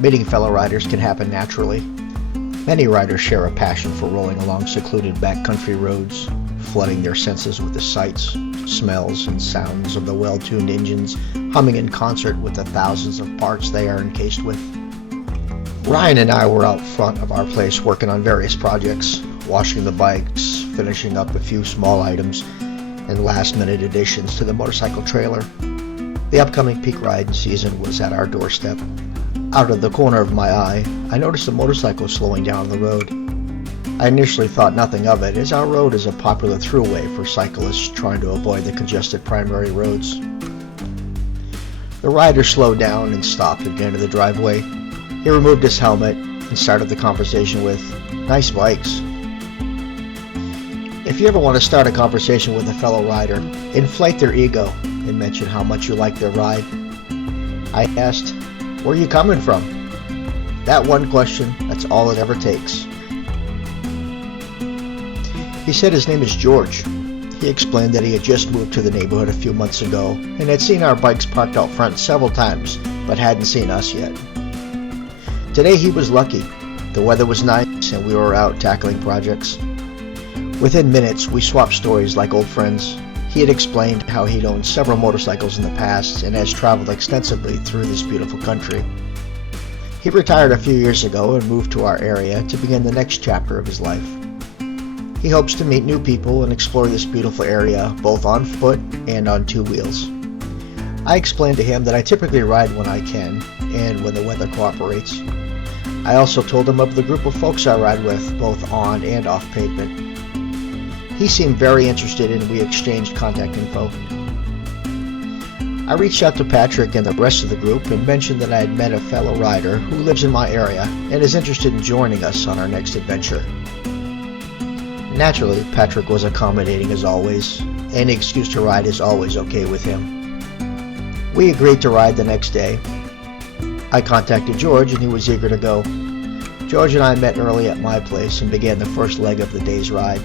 Meeting fellow riders can happen naturally. Many riders share a passion for rolling along secluded backcountry roads, flooding their senses with the sights, smells, and sounds of the well-tuned engines humming in concert with the thousands of parts they are encased with. Ryan and I were out front of our place working on various projects, washing the bikes, finishing up a few small items, and last-minute additions to the motorcycle trailer. The upcoming peak riding season was at our doorstep. Out of the corner of my eye, I noticed a motorcycle slowing down the road. I initially thought nothing of it, as our road is a popular throughway for cyclists trying to avoid the congested primary roads. The rider slowed down and stopped at the end of the driveway. He removed his helmet and started the conversation with, "Nice bikes." If you ever want to start a conversation with a fellow rider, inflate their ego and mention how much you like their ride. I asked, "Where are you coming from?" That one question, that's all it ever takes. He said his name is George. He explained that he had just moved to the neighborhood a few months ago and had seen our bikes parked out front several times, but hadn't seen us yet. Today he was lucky. The weather was nice and we were out tackling projects. Within minutes, we swapped stories like old friends. He had explained how he'd owned several motorcycles in the past and has traveled extensively through this beautiful country. He retired a few years ago and moved to our area to begin the next chapter of his life. He hopes to meet new people and explore this beautiful area both on foot and on two wheels. I explained to him that I typically ride when I can and when the weather cooperates. I also told him of the group of folks I ride with both on and off pavement. He seemed very interested and we exchanged contact info. I reached out to Patrick and the rest of the group and mentioned that I had met a fellow rider who lives in my area and is interested in joining us on our next adventure. Naturally, Patrick was accommodating as always. Any excuse to ride is always okay with him. We agreed to ride the next day. I contacted George and he was eager to go. George and I met early at my place and began the first leg of the day's ride.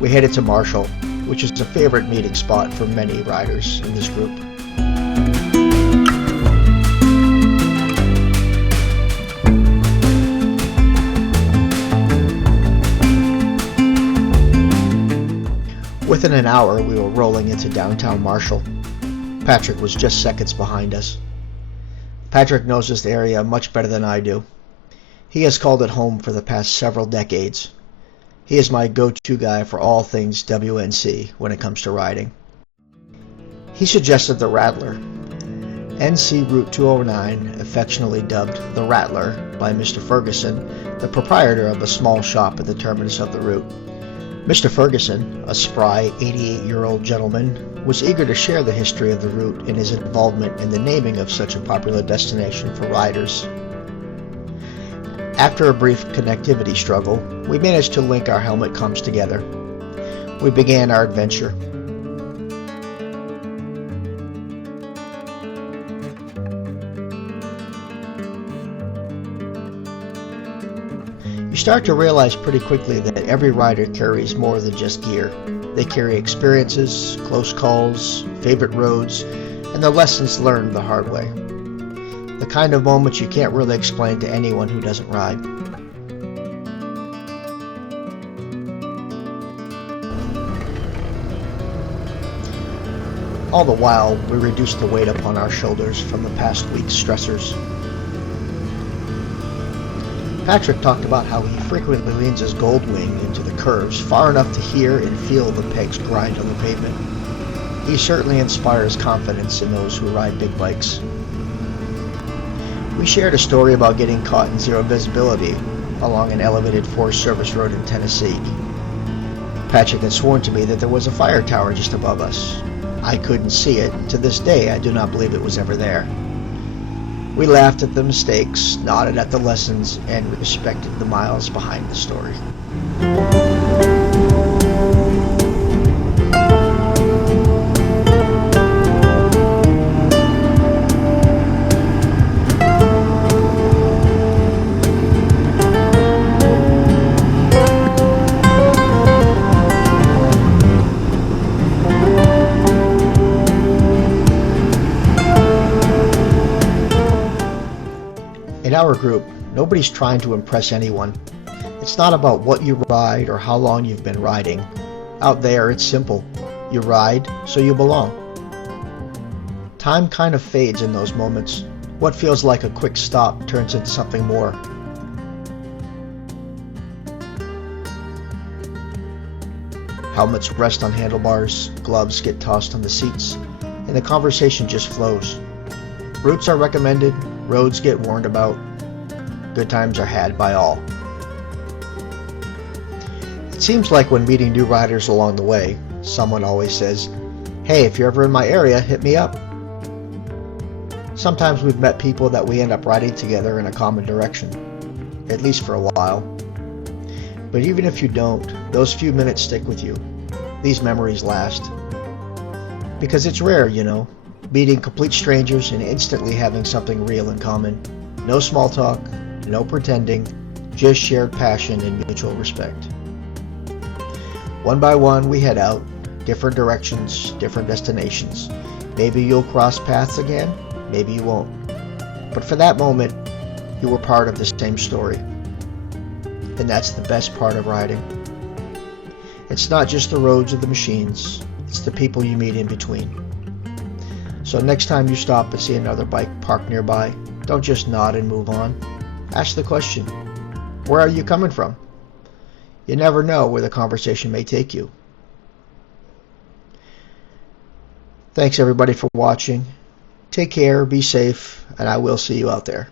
We headed to Marshall, which is a favorite meeting spot for many riders in this group. Within an hour, we were rolling into downtown Marshall. Patrick was just seconds behind us. Patrick knows this area much better than I do. He has called it home for the past several decades. He is my go-to guy for all things WNC when it comes to riding. He suggested the Rattler. NC Route 209, affectionately dubbed the Rattler by Mr. Ferguson, the proprietor of a small shop at the terminus of the route. Mr. Ferguson, a spry 88-year-old gentleman, was eager to share the history of the route and his involvement in the naming of such a popular destination for riders. After a brief connectivity struggle, we managed to link our helmet comms together. We began our adventure. You start to realize pretty quickly that every rider carries more than just gear. They carry experiences, close calls, favorite roads, and the lessons learned the hard way. The kind of moments you can't really explain to anyone who doesn't ride. All the while, we reduced the weight upon our shoulders from the past week's stressors. Patrick talked about how he frequently leans his Goldwing into the curves far enough to hear and feel the pegs grind on the pavement. He certainly inspires confidence in those who ride big bikes. We shared a story about getting caught in zero visibility along an elevated Forest Service road in Tennessee. Patrick had sworn to me that there was a fire tower just above us. I couldn't see it. To this day, I do not believe it was ever there. We laughed at the mistakes, nodded at the lessons, and respected the miles behind the story. our group, nobody's trying to impress anyone. It's not about what you ride or how long you've been riding. Out there, it's simple. You ride, so you belong. Time kind of fades in those moments. What feels like a quick stop turns into something more. Helmets rest on handlebars, gloves get tossed on the seats, and the conversation just flows. Routes are recommended, roads get warned about, good times are had by all. It seems like when meeting new riders along the way, someone always says, "Hey, if you're ever in my area, hit me up." Sometimes we've met people that we end up riding together in a common direction, at least for a while. But even if you don't, those few minutes stick with you. These memories last. Because it's rare, meeting complete strangers and instantly having something real in common. No small talk, no pretending, just shared passion and mutual respect. One by one, we head out, different directions, different destinations. Maybe you'll cross paths again, maybe you won't. But for that moment, you were part of the same story. And that's the best part of riding. It's not just the roads or the machines, it's the people you meet in between. So next time you stop and see another bike parked nearby, don't just nod and move on. Ask the question, where are you coming from? You never know where the conversation may take you. Thanks everybody for watching. Take care, be safe, and I will see you out there.